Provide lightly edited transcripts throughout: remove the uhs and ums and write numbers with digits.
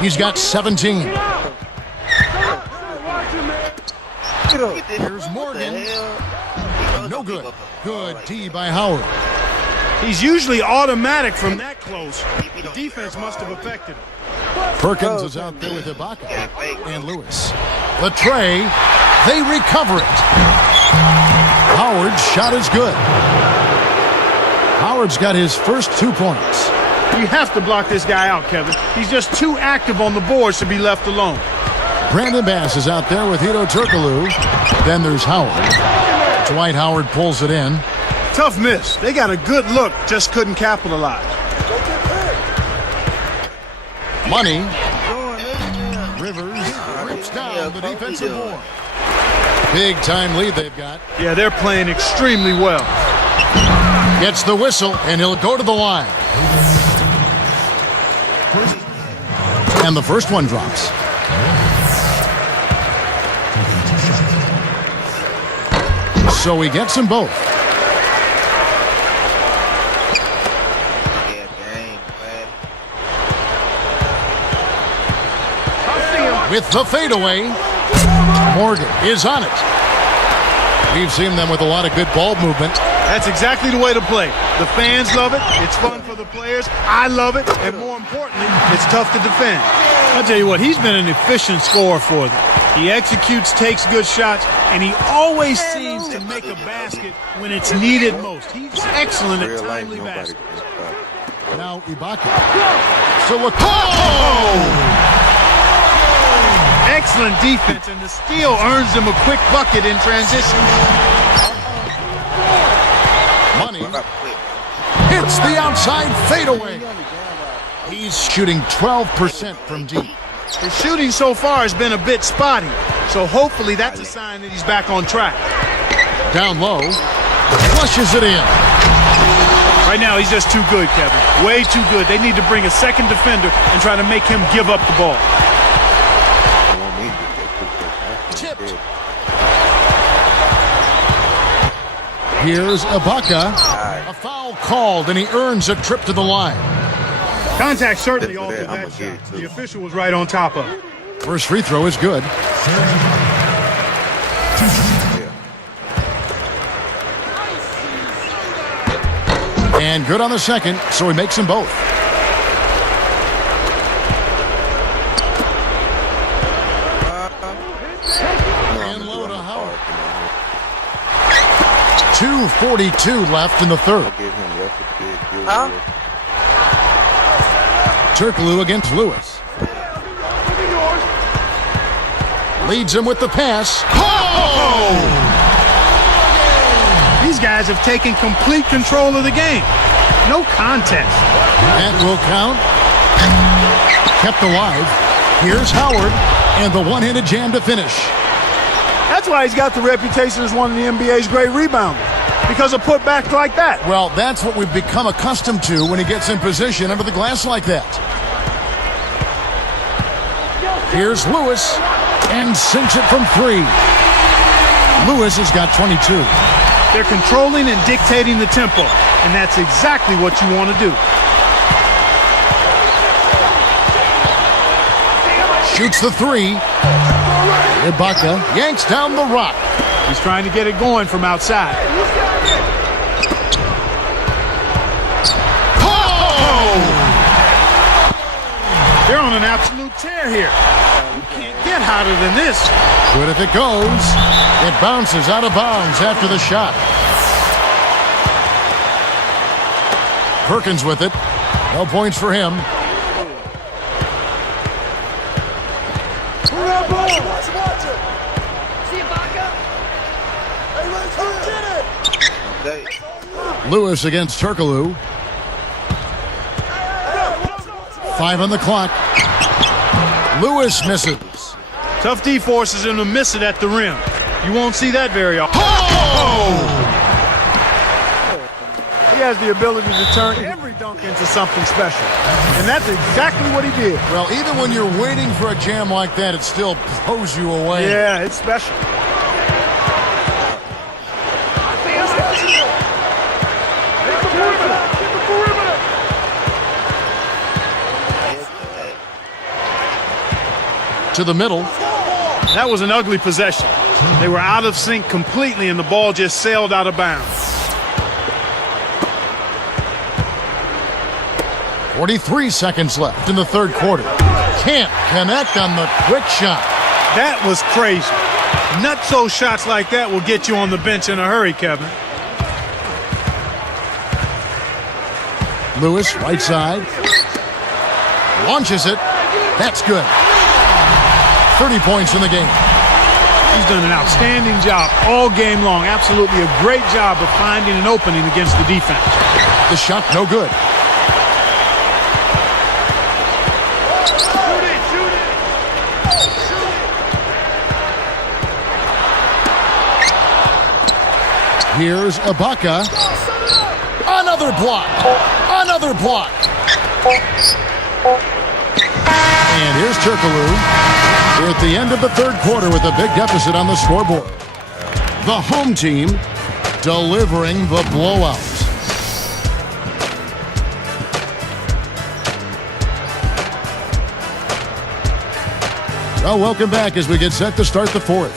He's got 17. Here's Morgan. No good. Good D by Howard. He's usually automatic from that close. The defense must have affected him. Perkins is out there with Ibaka and Lewis. The tray. They recover it. Howard's shot is good. Howard's got his first 2 points. You have to block this guy out, Kevin. He's just too active on the boards to be left alone. Brandon Bass is out there with Hedo Turkoglu. Then there's Howard. Dwight Howard pulls it in. Tough miss. They got a good look, just couldn't capitalize. Money. Rivers rips down the defensive board. Big time lead they've got. Yeah, they're playing extremely well. Gets the whistle, and he'll go to the line. And the first one drops. So he gets them both. With the fadeaway, Morgan is on it. We've seen them with a lot of good ball movement. That's exactly the way to play. The fans love it. It's fun for the players. I love it. And more importantly, it's tough to defend. I'll tell you what, he's been an efficient scorer for them. He executes, takes good shots, and he always seems to make a basket when it's needed most. He's excellent at timely baskets. Now Ibaka. So look. Oh! Excellent defense, and the steal earns him a quick bucket in transition. Money hits the outside fadeaway. He's shooting 12% from deep. His shooting so far has been a bit spotty, so hopefully that's a sign that he's back on track. Down low, flushes it in. Right now, he's just too good, Kevin. Way too good. They need to bring a second defender and try to make him give up the ball. Tipped. Here's Ibaka. A foul called, and he earns a trip to the line. Contact certainly altered that shot. The official was right on top of it. First free throw is good. And good on the second, so he makes them both. And low to Howard. 2:42 left in the third. Turkoglu against Lewis. Leads him with the pass. Oh! These guys have taken complete control of the game. No contest. That will count. Kept alive. Here's Howard, and the one-handed jam to finish. That's why he's got the reputation as one of the NBA's great rebounders, because of putbacks like that. Well, that's what we've become accustomed to when he gets in position under the glass like that. Here's Lewis, and sinks it from three. Lewis has got 22. They're controlling and dictating the tempo, and that's exactly what you want to do. Shoots the three. Ibaka yanks down the rock. He's trying to get it going from outside. Oh! They're on an absolute tear here. You can't get hotter than this. Good if it goes. It bounces out of bounds after the shot. Perkins with it. No points for him. Lewis against Turkoglu. 5 on the clock. Lewis misses. Tough D forces him to miss it at the rim. You won't see that very often. Oh! He has the ability to turn every dunk into something special. And that's exactly what he did. Well, even when you're waiting for a jam like that, it still blows you away. Yeah, it's special. to the middle. That was an ugly possession. They were out of sync completely, and the ball just sailed out of bounds. 43 seconds left in the third quarter. Can't connect on the quick shot. That was crazy. Nutso shots like that will get you on the bench in a hurry, Kevin. Lewis, right side. Launches it. That's good. 30 points in the game. He's done an outstanding job all game long. Absolutely a great job of finding an opening against the defense. The shot no good. Here's Ibaka. Another block. Another block. And here's Turkoglu. We're at the end of the third quarter with a big deficit on the scoreboard. The home team delivering the blowout. Well, welcome back as we get set to start the fourth.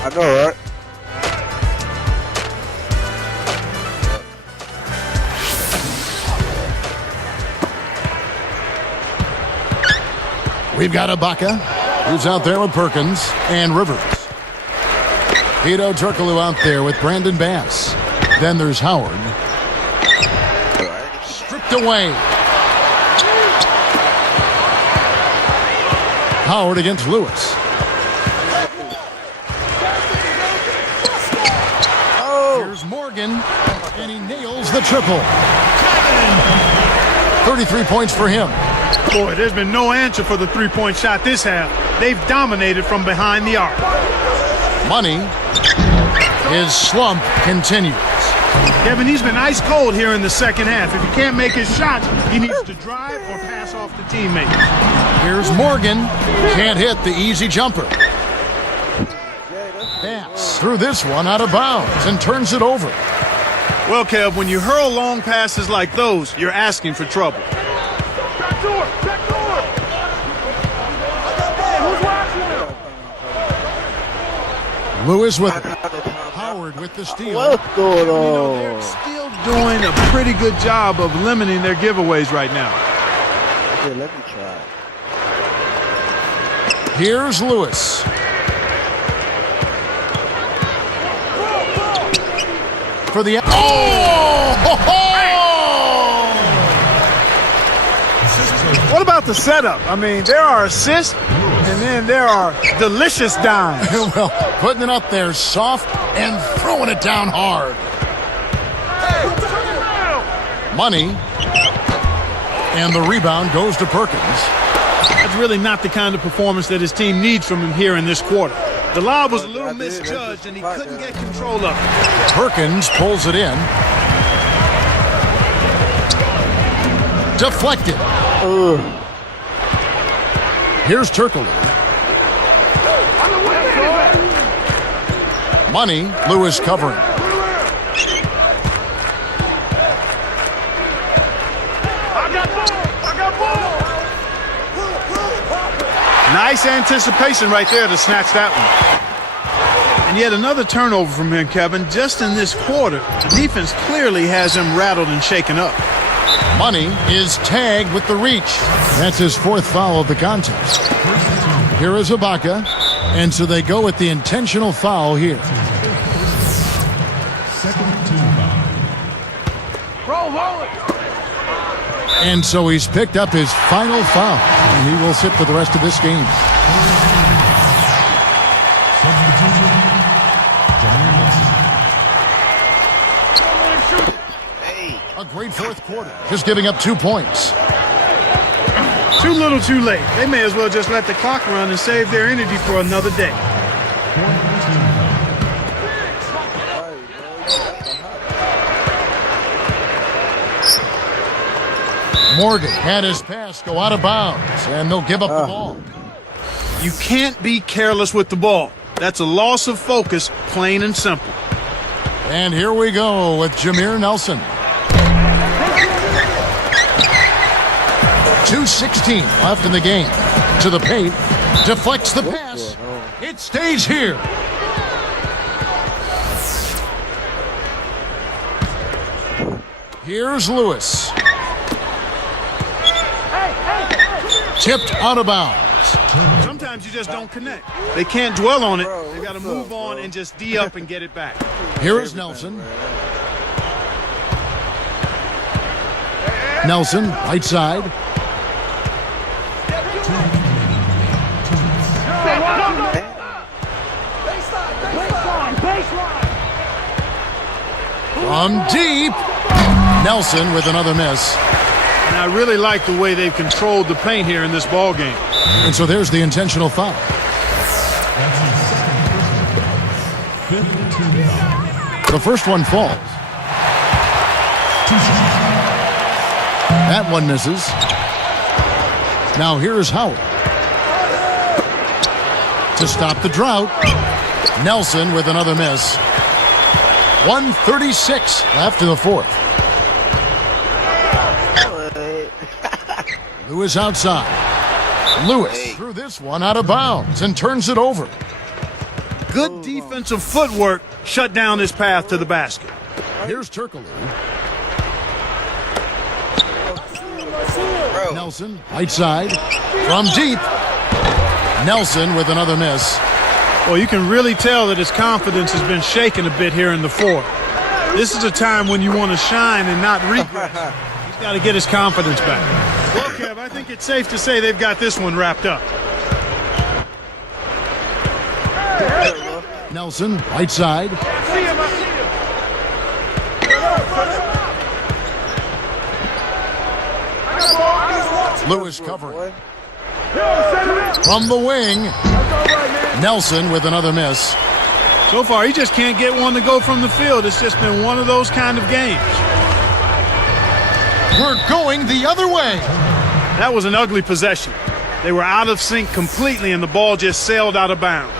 I know, right? We've got Ibaka, who's out there with Perkins and Rivers. Hedo Turkoglu out there with Brandon Bass. Then there's Howard. Stripped away. Howard against Lewis. Here's Morgan, and he nails the triple. 33 points for him. Boy, there's been no answer for the three-point shot this half. They've dominated from behind the arc. Money. His slump continues. Kevin, he's been ice cold here in the second half. If he can't make his shots, he needs to drive or pass off the teammates. Here's Morgan. Can't hit the easy jumper. Pass through this one out of bounds and turns it over. Well, Kev, when you hurl long passes like those, you're asking for trouble. Lewis with it. Howard with the steal. What's going on? They're still doing a pretty good job of limiting their giveaways right now. Okay, let me try. Here's Lewis. For the... What about the setup? I mean, there are assists, and then there are delicious dimes. Well, putting it up there soft and throwing it down hard. Money. And the rebound goes to Perkins. That's really not the kind of performance that his team needs from him here in this quarter. The lob was a little misjudged, and he couldn't get control of it. Perkins pulls it in. Deflected. Here's Turkoglu. Money. Lewis covering. Nice anticipation right there to snatch that one. And yet another turnover from him, Kevin. Just in this quarter, the defense clearly has him rattled and shaken up. Money is tagged with the reach. That's his fourth foul of the contest. Here is Ibaka, and so they go with the intentional foul here. And so he's picked up his final foul, and he will sit for the rest of this game. A great fourth quarter, just giving up 2 points. Too little, too late. They may as well just let the clock run and save their energy for another day. Morgan had his pass go out of bounds, and they'll give up the ball. You can't be careless with the ball. That's a loss of focus, plain and simple. And here we go with Jameer Nelson. 2:16 left in the game. To the paint. Deflects the pass. It stays here. Here's Lewis. Tipped out of bounds. Sometimes you just don't connect. They can't dwell on it. They got to move on and just D up and get it back. Here is Nelson. Nelson, right side. From deep. Nelson with another miss. And I really like the way they've controlled the paint here in this ball game. And so there's the intentional foul. The first one falls. That one misses. Now here's Howard. To stop the drought. Nelson with another miss. 1:36 left in the fourth. Lewis outside. Lewis threw this one out of bounds and turns it over. Good defensive footwork shut down his path to the basket. Here's Turkoglu. Nelson, right side. From deep. Nelson with another miss. Well, you can really tell that his confidence has been shaken a bit here in the fourth. This is a time when you want to shine and not regress. He's got to get his confidence back. Well, Kev, I think it's safe to say they've got this one wrapped up. Nelson, right side. Lewis covering. From the wing. Nelson with another miss. So far, he just can't get one to go from the field. It's just been one of those kind of games. We're going the other way. That was an ugly possession. They were out of sync completely, and the ball just sailed out of bounds.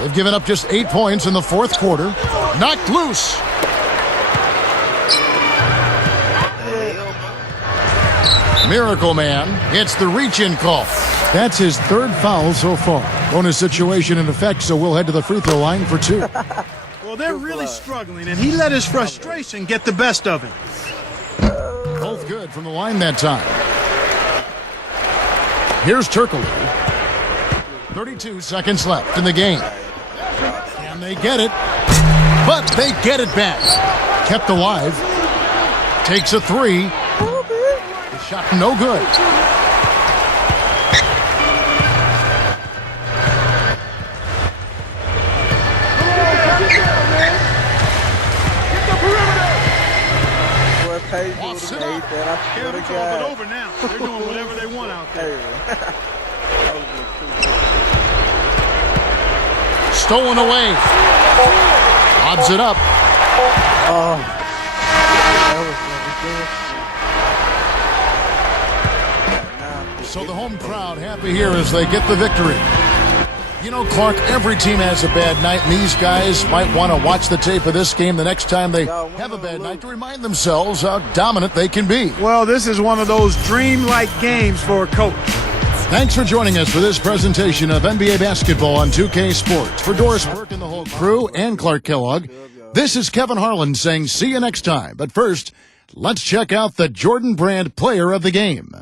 They've given up just 8 points in the fourth quarter. Knocked loose. Miracle Man gets the reach-in call. That's his third foul so far. Bonus situation in effect, so we'll head to the free throw line for 2. Well, they're really struggling, and he let his frustration get the best of him. Both good from the line that time. Here's Turkoglu. 32 seconds left in the game. And they get it, but they get it back. Kept alive. Takes a 3. The shot no good. Kevin, it's all over now. They're doing whatever they want out there. Stolen away. Lobs it up. So the home crowd happy here as they get the victory. You know, Clark, every team has a bad night, and these guys might want to watch the tape of this game the next time they have a bad night to remind themselves how dominant they can be. Well, this is one of those dream-like games for a coach. Thanks for joining us for this presentation of NBA basketball on 2K Sports. For Doris Burke and the whole crew and Clark Kellogg, this is Kevin Harlan saying see you next time. But first, let's check out the Jordan Brand Player of the Game.